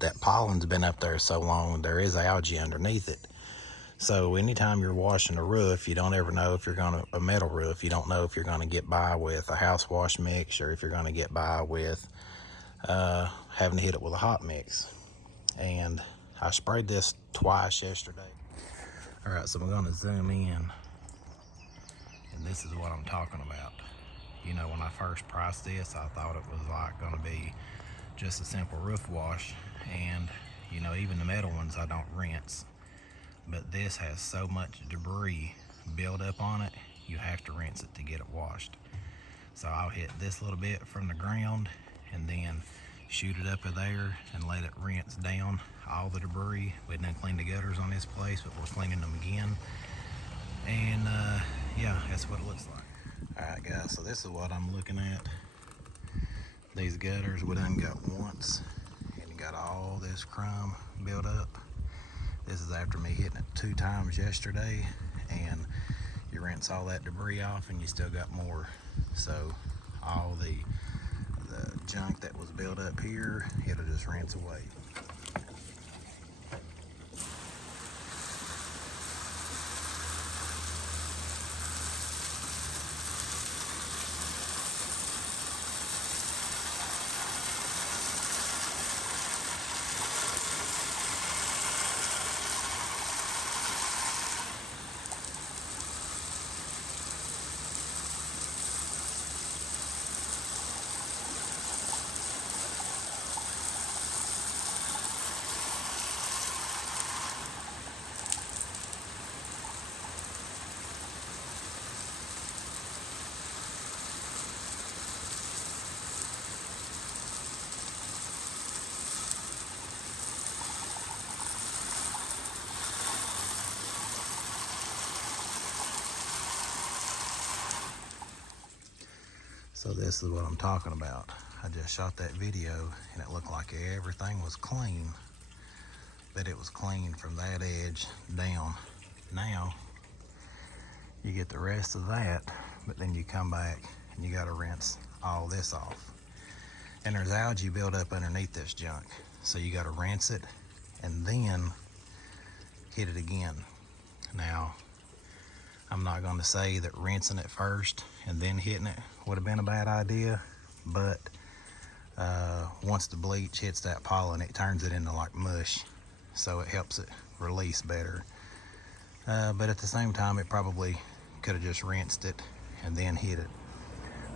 but that pollen's been up there so long, there is algae underneath it. So anytime you're washing a roof, you don't ever know if you're gonna, a metal roof, you don't know if you're gonna get by with a house wash mix or if you're gonna get by with having to hit it with a hot mix. And I sprayed this twice yesterday. All right, so I'm gonna zoom in, and this is what I'm talking about. You know, when I first priced this, I thought it was like gonna be just a simple roof wash, and you know, even the metal ones I don't rinse, but this has so much debris built up on it, you have to rinse it to get it washed. So I'll hit this little bit from the ground and then shoot it up in there and let it rinse down all the debris. We didn't clean the gutters on this place, but we're cleaning them again. And yeah, that's what it looks like. All right, guys, so this is what I'm looking at. These gutters, we done got once and got all this crumb built up. This is after me hitting it 2 times yesterday, and you rinse all that debris off and you still got more. So all the junk that was built up here, it'll just rinse away. So this is what I'm talking about. I just shot that video and it looked like everything was clean, but it was clean from that edge down. Now you get the rest of that, but then you come back and you gotta rinse all this off. And there's algae built up underneath this junk. So you gotta rinse it and then hit it again. Now, I'm not going to say that rinsing it first and then hitting it would have been a bad idea, but once the bleach hits that pollen, it turns it into like mush, so it helps it release better. But at the same time, it probably could have just rinsed it and then hit it.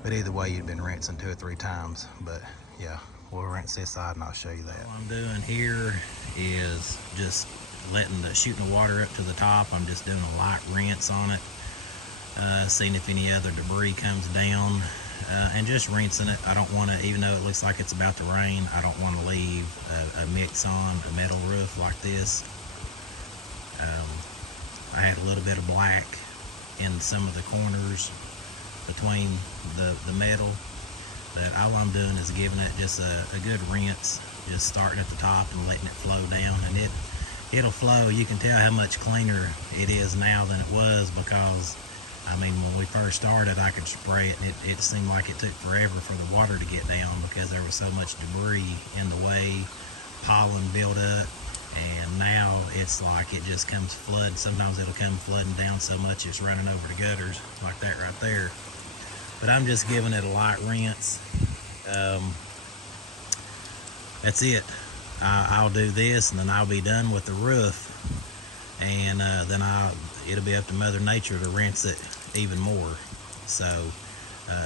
But either way, you'd been rinsing 2 or 3 times. But yeah, we'll rinse this side and I'll show you that. What I'm doing here is just shooting the water up to the top. I'm just doing a light rinse on it, seeing if any other debris comes down, and just rinsing it. I don't want to, even though it looks like it's about to rain, I don't want to leave a mix on a metal roof like this. I had a little bit of black in some of the corners between the metal, but all I'm doing is giving it just a good rinse, just starting at the top and letting it flow down, and it'll flow. You can tell how much cleaner it is now than it was, because I mean, when we first started, I could spray it and it seemed like it took forever for the water to get down because there was so much debris in the way, pollen built up, and now it's like it just comes flooding. Sometimes it'll come flooding down so much it's running over the gutters like that right there. But I'm just giving it a light rinse. That's it. I'll do this and then I'll be done with the roof, and then it'll be up to Mother Nature to rinse it even more. So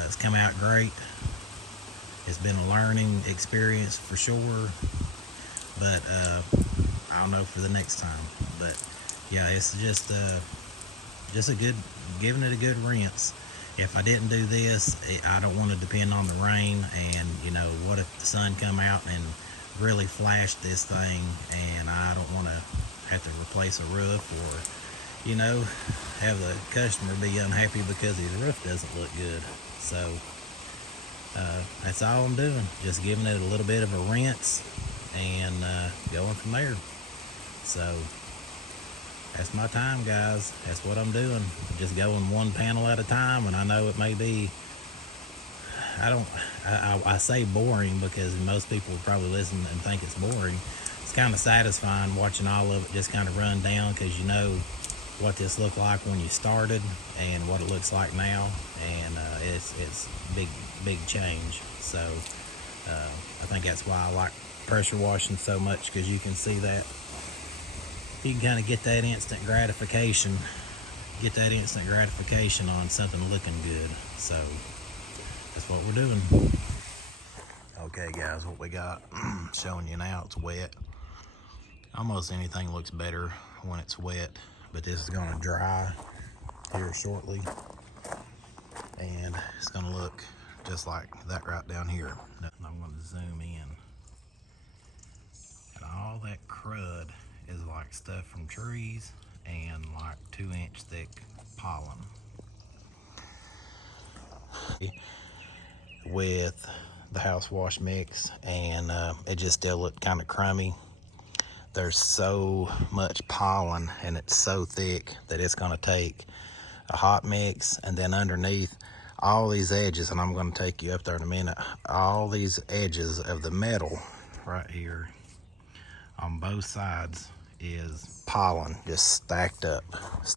it's come out great. It's been a learning experience for sure, but I'll know for the next time. But yeah, it's just a good, giving it a good rinse. If I didn't do this, I don't want to depend on the rain, and you know, what if the sun come out and really flash this thing, and I don't want to have to replace a roof, or you know, have the customer be unhappy because his roof doesn't look good. So that's all I'm doing, just giving it a little bit of a rinse and going from there. So that's my time, guys. That's what I'm doing. Just going one panel at a time, and I know it may be, I say boring because most people will probably listen and think it's boring, kind of satisfying watching all of it just kind of run down, because you know what this looked like when you started and what it looks like now, and it's big change. So I think that's why I like pressure washing so much, because you can see that you can kind of get that instant gratification on something looking good. So that's what we're doing. Okay guys, what we got showing you now, it's wet. Almost anything looks better when it's wet, but this is going to dry here shortly, and it's going to look just like that right down here. I'm going to zoom in, and all that crud is like stuff from trees and like 2-inch thick pollen. With the house wash mix, and it just still looked kind of crummy. There's so much pollen and it's so thick that it's going to take a hot mix, and then underneath all these edges, and I'm going to take you up there in a minute, all these edges of the metal right here on both sides is pollen just stacked up.